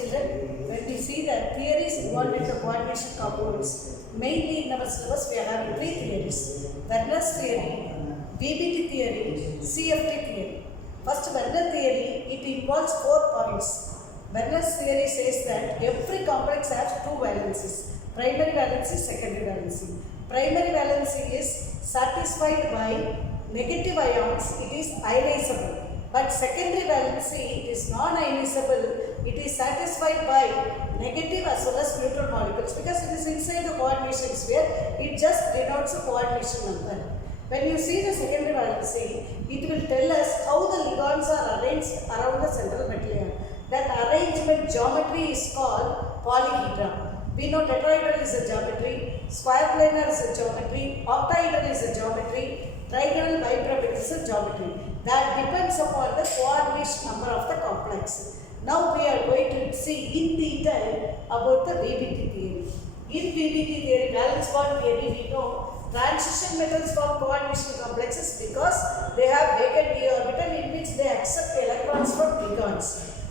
Children, when we see the theories involved in the coordination components, mainly in our syllabus we are having three theories: Werner's theory, VBT theory, CFT theory. First, Werner theory, it involves 4 points. Werner's theory says that every complex has 2 valencies: primary valency, secondary valency. Primary valency is satisfied by negative ions, it is ionizable. But secondary valency, it is non-ionizable, it is satisfied by negative as well as neutral molecules. Because it is inside the coordination sphere, it just denotes a coordination number. When you see the secondary valency, it will tell us how the ligands are arranged around the central metal ion. That arrangement geometry is called polyhedra. We know tetrahedral is a geometry, square planar is a geometry, octahedral is a geometry, trigonal bipyramid is a geometry. That depends upon the coordination number of the complex. Now we are going to see in detail about the VBT theory. In VBT theory, valence bond theory, we know transition metals form coordination complexes because they have vacant d orbital in which they accept electrons from ligands.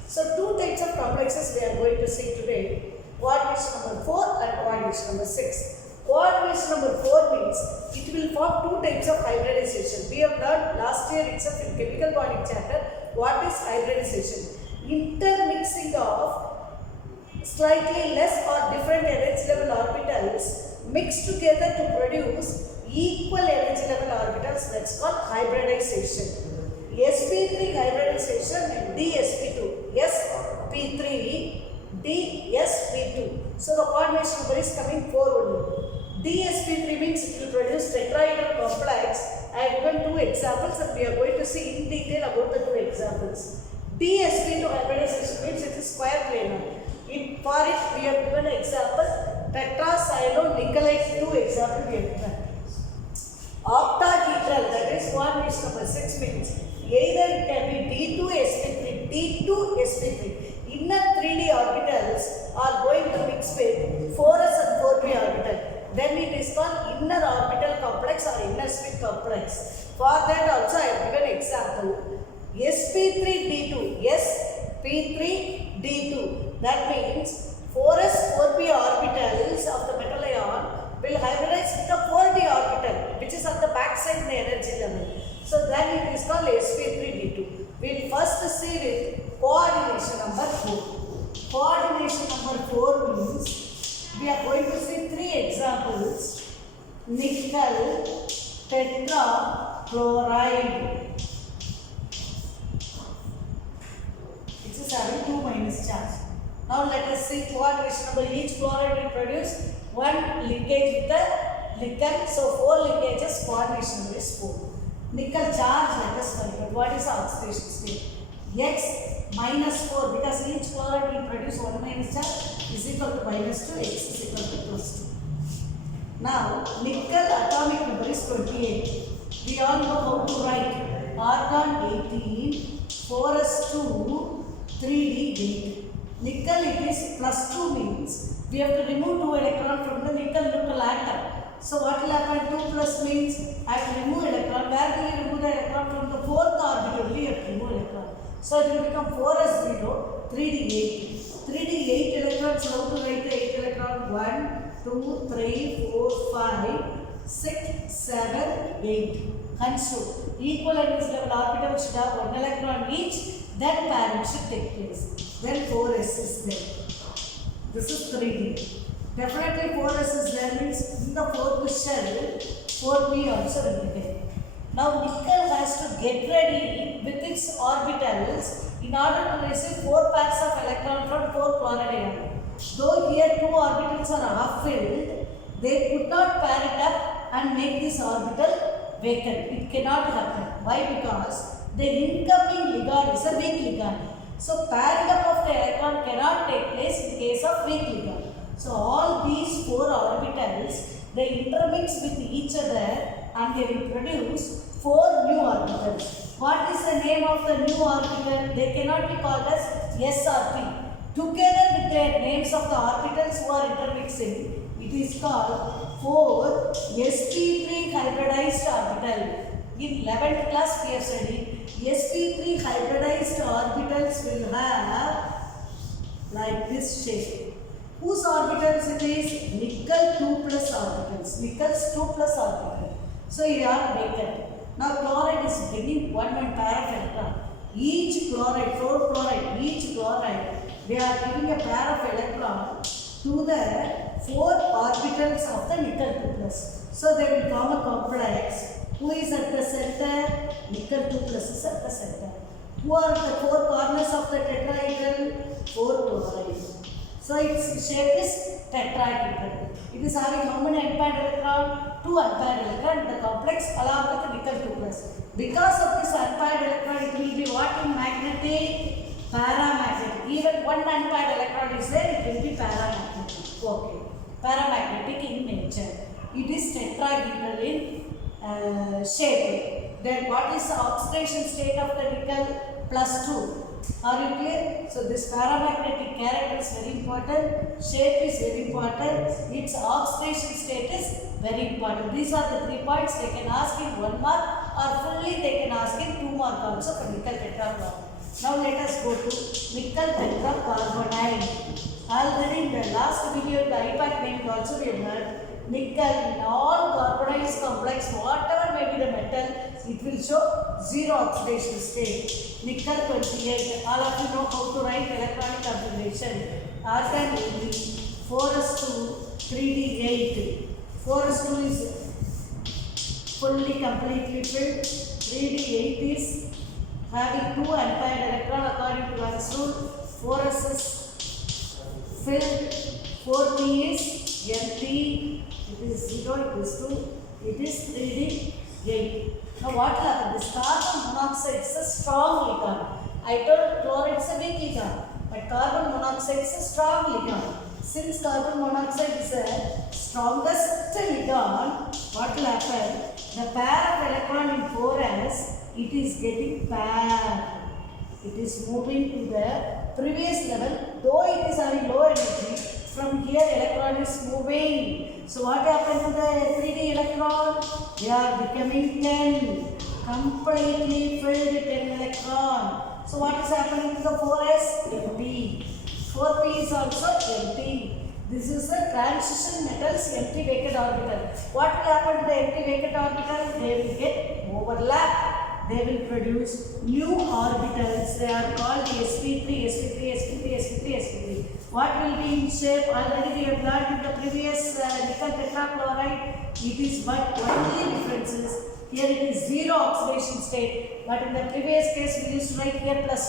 So two types of complexes we are going to see today: coordination number 4 and coordination number 6. Coordination number 4 means it will form 2 types of hybridization. We have learned last year itself in chemical bonding chapter what is hybridization. Intermixing of slightly less or different energy level orbitals mixed together to produce equal energy level orbitals, that's called hybridization. sp3 hybridization and dsp2, sp3, dsp2. So the coordination number is coming 4 only. dsp3 means it will produce tetrahedral complex. I have given 2 examples and we are going to see in detail about the 2 examples. dsp2 hybridization means it is square planar. For it we have given an example, tetracyanonickelite 2 example we have given. Octahedral, that is coordination number 6 means either it can be d2sp3, d2sp3. Inner 3d orbitals are going to mix with 4s and 4p orbital. Then it is called inner orbital complex or inner spin complex. For that also I have given example. sp3d2, sp3d2. That means 4s 4p orbitals of the metal ion will hybridize with the 4d orbital which is on the back side in the energy level. So then it is called sp3d2. We will first see with coordination number 4. Coordination number 4 means we are going to see 3 examples: nickel tetrachloride, which is having 2 minus charge. Now let us see coordination number. Each chloride will produce 1 linkage with the nickel. So 4 linkages, coordination number is 4. Nickel charge, let us find out. What is the oxidation state? X minus 4, because each chloride will produce 1 minus charge is equal to minus 2, X is equal to plus 2. Now, nickel atomic number is 28. We all know how to write. Argon 18, 4s2, 3d 8. Nickel it is plus 2 means we have to remove 2 electrons from the nickel neutral atom. So what will happen? 2 plus means I have to remove electron. Where do you remove the electron? From the 4th orbital only you have to remove electron. So it will become 4s0, 3d8. 3d8 electrons, how to write the 8 electron? 1, 2, 3, 4, 5, 6, 7, 8. Hence, equal energy level orbitals should have 1 electron each, then pairing should take place. Then 4s is there. This is 3d. Definitely 4s is there means in the 4th shell, 4p also will be there. Now nickel has to get ready with its orbitals in order to receive 4 pairs of electron from 4 chloride ion. Though here 2 orbitals are half filled, they could not pair it up and make this orbital vacant. It cannot happen. Why? Because the incoming ligand is a weak ligand. So pairing up of the electron cannot take place in case of weak ligand. So all these 4 orbitals, they intermix with each other and they will produce 4 new orbitals. What is the name of the new orbital? They cannot be called as S or P. Together with their names of the orbitals who are intermixing, it is called 4 sp3 hybridized orbital. In 11th class we have studied sp3 hybridized orbitals will have like this shape. Whose orbitals it is? Nickel 2 plus orbitals. Nickel's 2 plus orbital. So here are vacant. Now chloride is bringing one pair of electron. Each chloride, 4 chloride, each chloride, they are giving a pair of electron to the 4 orbitals of the nickel 2 plus. So they will form a complex. Who is at the center? Nickel 2 plus is at the center. Who are the 4 corners of the tetrahedral? 4 chloride. So its shape is tetrahedral. It is having how many unpaired electron? 2 unpaired electron in the complex along with the nickel 2 plus. Because of this unpaired electron, it will be what in magnetic? Paramagnetic. Even one unpaired electron is there, it will be paramagnetic. Okay. Paramagnetic in nature. It is tetrahedral in shape. Then what is the oxidation state of the nickel? Plus 2. Are you clear? So this paramagnetic character is very important, shape is very important, its oxidation state is very important. These are the 3 points they can ask in 1 mark or fully they can ask in 2 mark also for nickel tetrachloride. Now let us go to nickel tetracarbonate. Already in the last video in the IPAC name also we have learned nickel in all carbonized complex, whatever may be the metal, it will show 0 oxidation state. Nickel 28, all of you know how to write electronic configuration. Argon 80, 4s2, 3d8. 4s2 is fully completely filled. 3d8 is having 2 unpaired electron according to Young's rule. 4s is filled. 4p is empty. It is 0, it is 2, it is 3d8. Now what will happen? This carbon monoxide is a strong ligand. I told chloride is a weak ligand, but carbon monoxide is a strong ligand. Since carbon monoxide is the strongest ligand, what will happen? The pair of electron in 4s, it is getting paired. It is moving to the previous level, though it is having low energy. From here electron is moving. So what happened to the 3D electron? They are becoming 10. Completely filled 10 electron. So what is happening to the 4s? Empty. 4p is also empty. This is the transition metals empty vacant orbital. What will happen to the empty vacant orbital? They will get overlap. They will produce new orbitals. They are called sp3, sp3, sp3, sp3, sp3. What will be in shape? Already we have learned in the previous nickel tetrachloride. It is but only differences. Here it is 0 oxidation state. But in the previous case we used to write here plus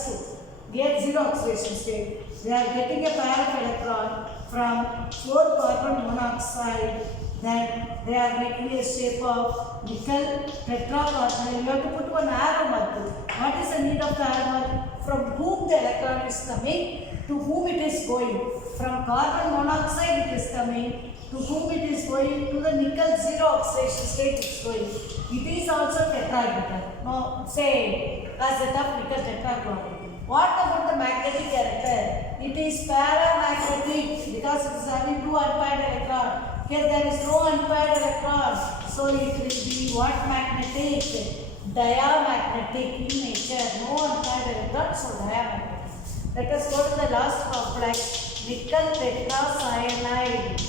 2. Here 0 oxidation state. They are getting a pair of electron from 4 carbon monoxide. Then they are making a shape of nickel tetracarbonate. You have to put one arrow mark. What is the need of the arrow mark? From whom the electron is coming, to whom it is going. From carbon monoxide it is coming, to whom it is going, to the nickel 0 oxidation state it is going. It is also tetrahedral. No, same as that of nickel tetrachloride. What about the magnetic character? It is paramagnetic because it is having 2 unpaired electrons. Here there is no unpaired electron. So it will be what magnetic? Diamagnetic in nature. No unpaired electron, so diamagnetic. Let us go to the last complex, nickel tetracyanide.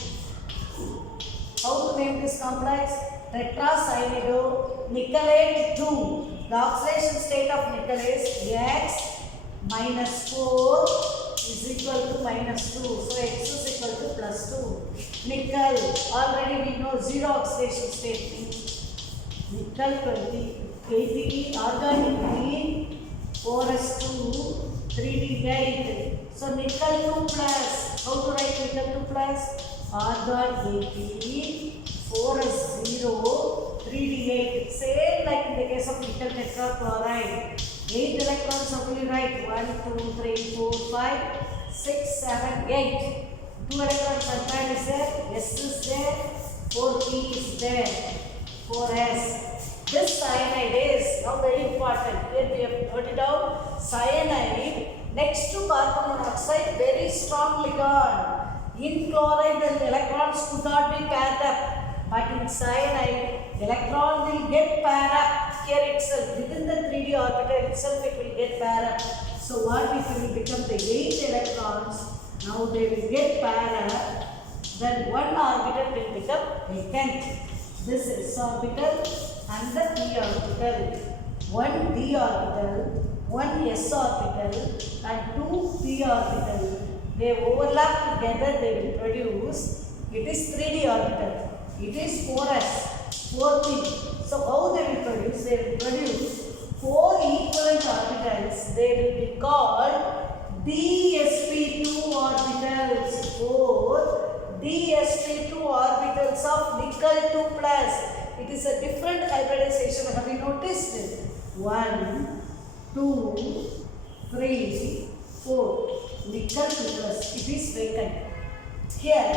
How to name this complex? Tetracyanide nickelate 2. The oxidation state of nickel is X minus 4 is equal to minus 2. So X is equal to plus 2. Nickel, already we know 0 oxidation state. Nickel 80, argon 18, 4s2, 3d8. So nickel 2 plus. How to write nickel 2 plus? Argon 18, 4s0, 3d8. Same like in the case of nickel tetrachloride. 8 electrons, how will you write? 1, 2, 3, 4, 5, 6, 7, 8. 2 electrons unpaired is there, S is there, 4p is there, 4s. This cyanide is now very important. Here we have noted down cyanide next to carbon monoxide, very strong ligand. In chloride, the electrons could not be paired up, but in cyanide, the electron will get paired up here itself. Within the 3D orbital itself, it will get paired up. So what it will become? The 8 electrons Now they will get para, then one orbital will become vacant. This s orbital and the p orbital. One d orbital, one s orbital and two p orbital. They overlap together, they will produce, it is 3d orbital. It is 4s, 4p. So how they will produce? They will produce 4 equivalent orbitals. They will be called dsp2 orbitals. 4 dsp2 orbitals of nickel 2 plus. It is a different hybridization. Have you noticed it? 1, 2, 3, 4. Nickel 2 plus. It is vacant. Here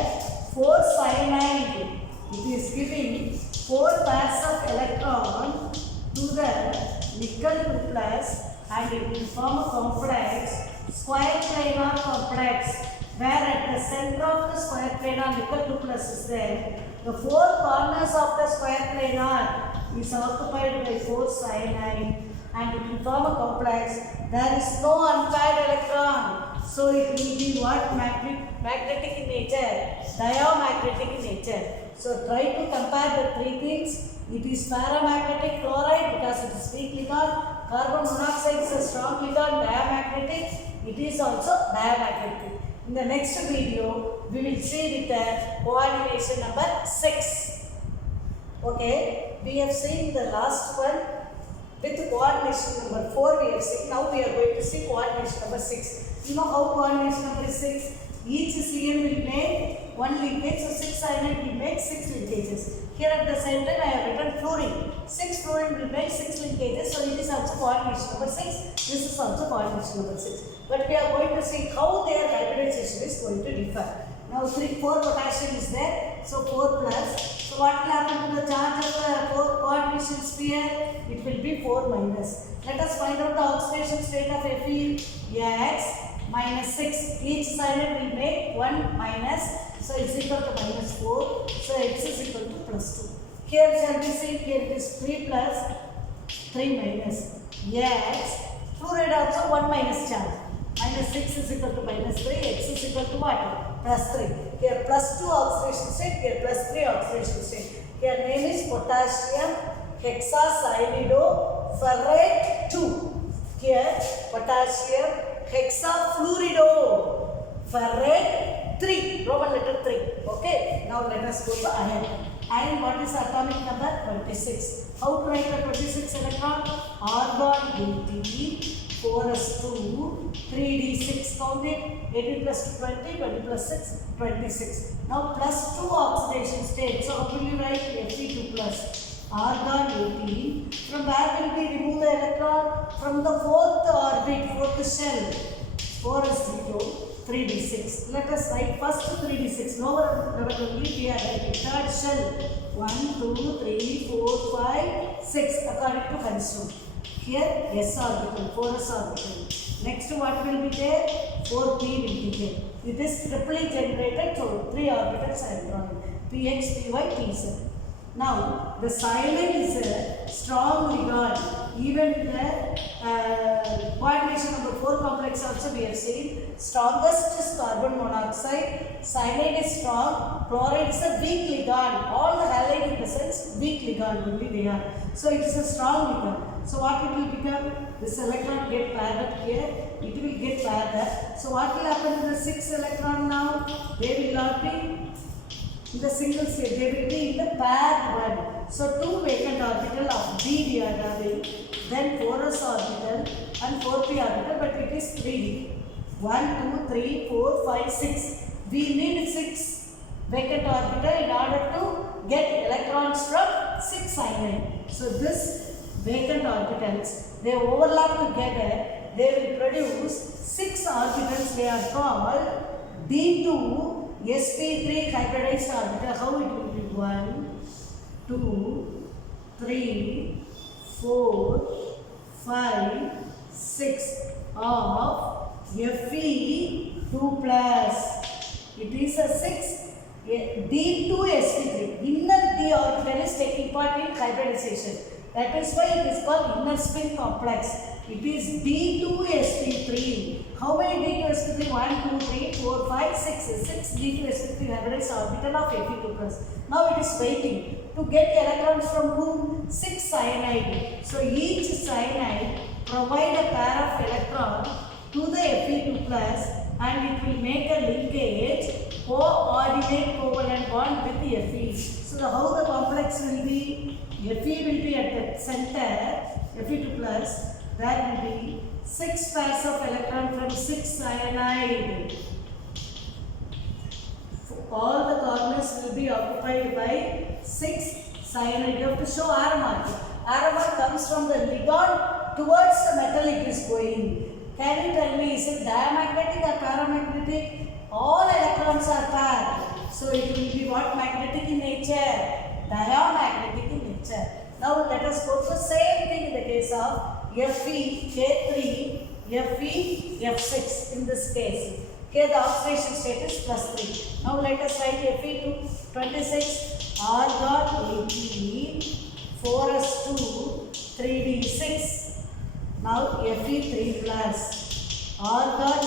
4 cyanide. It is giving 4 pairs of electron to the nickel 2 plus and it will form a complex, square planar complex, where at the center of the square planar nickel 2 plus is there. The 4 corners of the square planar is occupied by 4 cyanide and it will form a complex. There is no unpaired electron. So it will be what? Magnetic in nature, diamagnetic in nature. So try to compare the three things. It is paramagnetic chloride because it is weak ligand. Carbon monoxide is a strong ligand, diamagnetic. It is also diamagnetic. In the next video, we will see with the coordination number 6. Okay, we have seen the last one with coordination number 4 we have seen. Now we are going to see coordination number 6. You know how coordination number 6? Each CN will make one linkage, so 6 cyanide will make 6 linkages. Here at the same time I have written fluorine. 6 fluorine will make 6 linkages, so it is also coordination number 6. This is also coordination number 6. But we are going to see how their hybridization is going to differ. Now 4 potassium is there, so 4 plus. So what will happen to the charge of the coordination sphere? It will be 4 minus. Let us find out the oxidation state of Fe. X minus 6. Each cyanide will make 1 minus. So it's equal to minus 4. So X is equal to plus 2. Here shall we see, here it is 3 plus, 3 minus. X, fluoride also 1 minus charge. Minus 6 is equal to minus 3. X is equal to what? Plus 3. Here plus 2 oxidation state, here plus 3 oxidation state. Here name is potassium hexacyanidopherrate 2. Here potassium hexafluoridoferrate 3, Roman letter 3. Okay, now let us go to iron. Iron, what is atomic number? 26. How to write the 26 electron? Argon 18, 4s2, 3d6, count it, 18 plus 2, 20, 20 plus 6, 26. Now plus 2 oxidation state. So how will you write? Fe2 plus. Argon 18. From where will we remove the electron? From the 4th orbit, 4th shell. 4s0, 3d6. Let us write first 3d6. Lower level only we are writing. Third shell. 1, 2, 3, 4, 5, 6 according to Hanson. Here s orbital, 4s orbital. Next what will be there? 4p will be there. It is triply generated, so 3 orbitals I am drawing. Px, py, pz. Now the cyanide is a strong ligand. Even the coordination number 4 complex also we have seen. Strongest is carbon monoxide. Cyanide is strong. Chloride is a weak ligand. All the halide in the sense weak ligand only they are. So it is a strong ligand. So what it will become? This electron get paired up here. It will get paired up. So what will happen to the 6 electron now? They will not be in the single state. They will be in the paired one. So 2 vacant orbital of D we are having. Then 4s orbital and 4p orbital, but it is 3d. 1, 2, 3, 4, 5, 6. We need 6 vacant orbital in order to get electrons from 6 cyanide. So this vacant orbitals, they overlap together, they will produce 6 orbitals. They are called D2 sp3 hybridized orbital. How it will be? 1, 2, 3, 4, 5, 6 of Fe2 plus. It is a 6 D2 sp3. Inner d orbital is taking part in hybridization. That is why it is called inner spin complex. It is D2sp3. How many D2sp3? 1, 2, 3, 4, 5, 6. 6 D2sp3 hybridized orbital of Fe2 plus. Now it is waiting to get electrons from whom? 6 cyanide. So each cyanide provide a pair of electron to the Fe2 plus and it will make a linkage coordinate covalent bond with the Fe. So how the complex will be? Fe will be at the center, Fe2 plus. There will be 6 pairs of electron from 6 cyanide. All the corners will be occupied by 6 cyanide. You have to show arrow mark. Arrow mark comes from the ligand towards the metal it is going. Can you tell me, is it diamagnetic or paramagnetic? All electrons are paired. So it will be what magnetic in nature? Diamagnetic in nature. Now let us go to the same thing in the case of Fe, K3, Fe, F6 in this case. K, the oxidation state is +3. Now let us write Fe to 26, argon 18, 4s2, 3d6. Now Fe3 plus, argon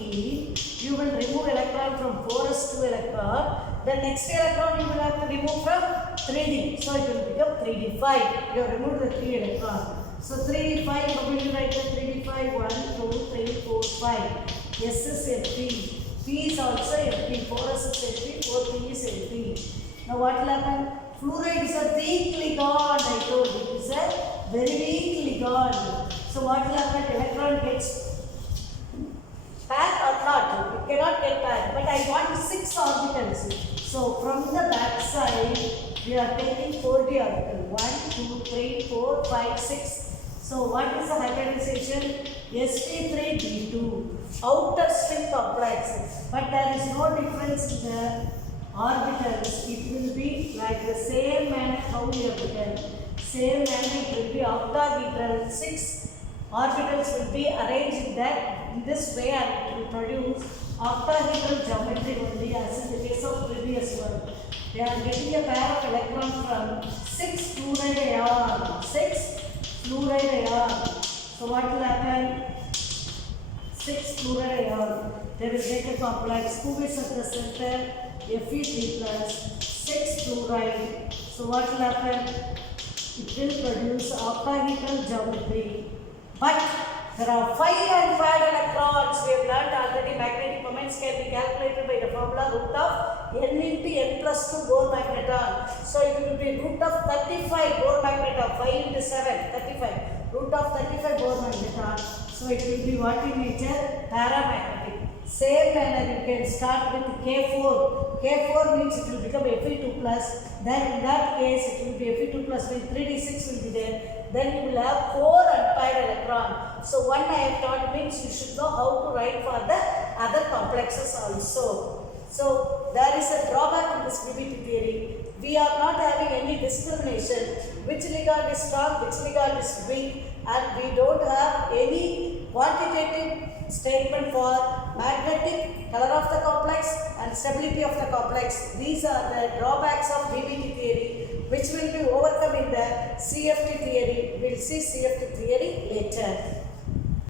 18, you will remove electron from 4s2 electron. The next electron you will have to remove from 3d. So it will become 3d5. You have removed the 3 electron. So 3d5, how will you write the 3d5? 1, 2, 3, 4, 5. S is Fe. P is also Fe. 4s is Fe. 4p is Fe. Now what will happen? Fluoride is a weak ligand, I told you. It is a very weak ligand. So what will happen? Electron gets packed or not? It cannot get packed. But I want 6 orbitals. So from the back side, we are taking 4d orbital. 1, 2, 3, 4, 5, 6. So what is the hybridization? sp3d2. Outer string complex. But there is no difference in the orbitals. It will be like the same manner how we have written. Same manner it will be octahedral. 6 orbitals will be arranged in this way and it will produce octahedral geometry only as in the case of previous one. They are getting a pair of electrons from 6 fluoride ion. 6 fluoride ion. So what will happen? 6 fluoride ion. They will get a complex. Who is at the center? Fe3 plus 6 fluoride. So what will happen? It will produce octahedral geometry. But there are 5 unpaired electrons. We have learned already magnetic moments can be calculated by the formula root of n into n plus 2 Bohr magneton. So it will be root of 35 Bohr magneton. 5 into 7, 35. Root of 35 Bohr magneton. So it will be what in nature? Paramagnetic. Same manner you can start with K4. K4 means it will become Fe2 plus. Then in that case it will be Fe2 plus when 3d6 will be there. Then you will have 4 unpaired electron. So one I have taught means you should know how to write for the other complexes also. So there is a drawback in this BBT theory. We are not having any discrimination. Which ligand is strong, which ligand is weak, and we don't have any quantitative statement for magnetic color of the complex and stability of the complex. These are the drawbacks of BBT theory, which will be overcome in the CFT theory. We will see CFT theory later.